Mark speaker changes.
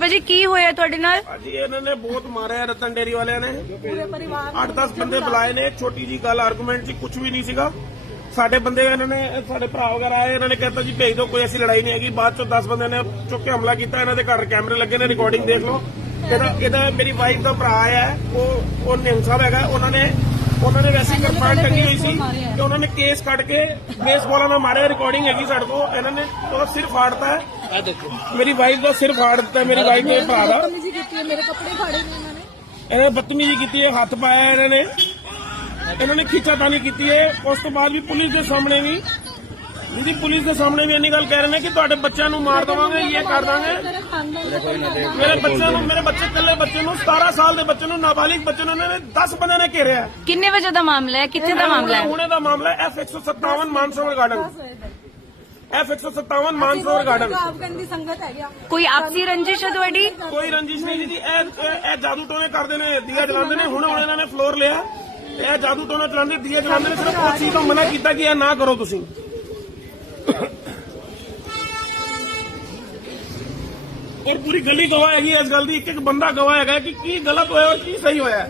Speaker 1: ਭਾਜੀ, ਕੀ ਹੋਇਆ ਤੁਹਾਡੇ ਨਾਲ?
Speaker 2: ਅੱਜ ਇਹਨਾਂ ਨੇ ਬਹੁਤ ਮਾਰਿਆ ਰਤਨ ਡੇਰੀ ਵਾਲਿਆਂ ਨੇ।
Speaker 3: ਪੂਰੇ ਪਰਿਵਾਰ
Speaker 2: 8-10 ਬੰਦੇ ਬੁਲਾਏ ਨੇ, ਛੋਟੀ ਜੀ ਗੱਲ ਆਰਗੂਮੈਂਟ 'ਚ ਕੁਝ ਵੀ ਨਹੀਂ ਸੀਗਾ। ਸਾਡੇ ਬੰਦੇ ਇਹਨਾਂ ਨੇ, ਸਾਡੇ ਭਰਾ ਵਗੈਰਾ ਆਏ, ਇਹਨਾਂ ਨੇ ਕਹਿਤਾ ਜੀ, ਭੇਜ ਦਿਓ, ਕੋਈ ਐਸੀ ਲੜਾਈ ਨਹੀਂ ਹੈਗੀ। ਬਾਅਦ ਚੋਂ 10 ਬੰਦਿਆਂ ਨੇ ਚੁੱਕ ਕੇ ਹਮਲਾ ਕੀਤਾ, ਇਹਨਾਂ ਦੇ ਘਰ ਕੈਮਰੇ ਲੱਗੇ ਨੇ ਰਿਕਾਰਡਿੰਗ ਦੇਖ ਲਓ। ਇਹਦਾ ਇਹਦਾ ਮੇਰੀ ਵਾਈਫ ਦਾ ਭਰਾ ਆਇਆ, ਉਹ ਉਹ ਨਿਹੰਗ ਹੈਗਾ, ਉਹਨਾਂ ਨੇ ਉਹਨਾਂ ਨੇ ਵੈਸੀ ਕਿਰਪਾਨ ਟੰਗੀ ਹੋਈ ਸੀ ਕਿ ਉਹਨਾਂ ਨੇ ਕੇਸ ਕੱਢ ਕੇ ਬੇਸਬਾਲਾਂ ਨਾਲ ਮਾਰਿਆ ਰਿਕਾਰਡਿੰਗ ਹੈਗੀ ਸਾਡੇ ਕੋਲ ਇਹਨਾਂ ਨੇ ਉਹਦਾ ਸਿਰ ਫਾੜਤਾ ਹੈ।
Speaker 4: ਆ ਦੇਖੋ।
Speaker 2: ਮੇਰੀ ਵਾਈਫ ਦਾ ਸਿਰ ਫਾੜ ਦਿੱਤਾ ਹੈ, ਮੇਰੀ ਵਾਈਫ ਦੇ ਭਰਾ ਦਾ।
Speaker 3: ਬਦਤਮੀਜ਼ੀ ਕੀਤੀ ਹੈ ਮੇਰੇ ਕੱਪੜੇ ਫਾੜੇ ਨੇ ਇਹਨਾਂ ਨੇ।
Speaker 2: ਇਹਨਾਂ ਨੇ ਬਦਤਮੀਜ਼ੀ ਕੀਤੀ ਹੈ ਹੱਥ ਪਾਇਆ ਇਹਨਾਂ ਨੇ। ਇਹਨਾਂ ਨੇ ਖਿੱਚਾਤਾਨੀ ਕੀਤੀ ਹੈ ਉਸ ਤੋਂ ਬਾਅਦ ਵੀ ਪੁਲਿਸ ਦੇ ਸਾਹਮਣੇ ਵੀ ਦੀਦੀ ਪੁਲਿਸ ਦੇ ਸਾਹਮਣੇ ਵੀ ਇੰਨੀ ਗੱਲ ਕਹਿ ਰਹੇ ਨੇ ਕਿ ਤੁਹਾਡੇ ਬੱਚਿਆਂ ਨੂੰ ਮਾਰ ਦੇਵਾਂਗੇ ਇਹ ਕਰ ਦਾਂਗੇ।
Speaker 3: ਮੇਰੇ ਨਾ
Speaker 2: ਬੱਚਿਆਂ ਨੂੰ ਮੇਰੇ ਬੱਚੇ ਇਕੱਲੇ ਬੱਚੇ ਨੂੰ 17 ਸਾਲ ਦੇ ਬੱਚੇ ਨੂੰ ਨਾਬਾਲਿਗ ਬੱਚੇ ਨੂੰ ਇਹਨਾਂ ਨੇ 10 ਬੰਦਿਆਂ ਨੇ ਘੇਰਿਆ।
Speaker 1: ਕਿੰਨੇ ਵਜੇ ਦਾ ਮਾਮਲਾ ਹੈ? ਕਿੱਥੇ ਦਾ ਮਾਮਲਾ ਹੈ?
Speaker 2: ਹੁਣੇ ਦਾ ਮਾਮਲਾ ਹੈ F157 Mansarovar garden. F157 Mansarovar garden.
Speaker 3: Afghan ਦੀ ਸੰਗਤ ਹੈ ਗਿਆ
Speaker 1: ਕੋਈ ਆਪਸੀ ਰੰਜਿਸ਼ ਹੈ ਤੁਹਾਡੀ?
Speaker 2: ਕੋਈ ਰੰਜਿਸ਼ ਨਹੀਂ ਜੀ ਇਹ ਇਹ- ਇਹ ਜਾਦੂ ਟੋਨੇ ਕਰਦੇ ਨੇ ਦੀਆ ਜਲਾਉਂਦੇ ਨੇ। ਹੁਣ ਹੁਣ ਇਹਨਾਂ ਨੇ ਫਲੋਰ ਲਿਆ। ਇਹ ਜਾਦੂ ਟੋਨੇ ਚਲਾਉਂਦੇ ਦੀਆ ਜਲਾਉਂਦੇ ਨੇ। ਸਿਰਫ ਚੀਜ਼ ਤੋਂ ਮਨਾ ਕੀਤਾ ਕਿ ਇਹ ਨਾ ਕਰੋ ਤੁਸੀਂ। ਔਰ ਪੂਰੀ ਗਲੀ ਗਵਾਹ ਹੈਗੀ ਹੈ ਇਸ ਗੱਲ ਦੀ। ਇੱਕ ਇੱਕ ਬੰਦਾ ਗਵਾਹ ਹੈਗਾ ਕਿ ਕੀ ਗਲਤ ਹੋਇਆ ਔਰ ਕੀ ਸਹੀ ਹੋਇਆ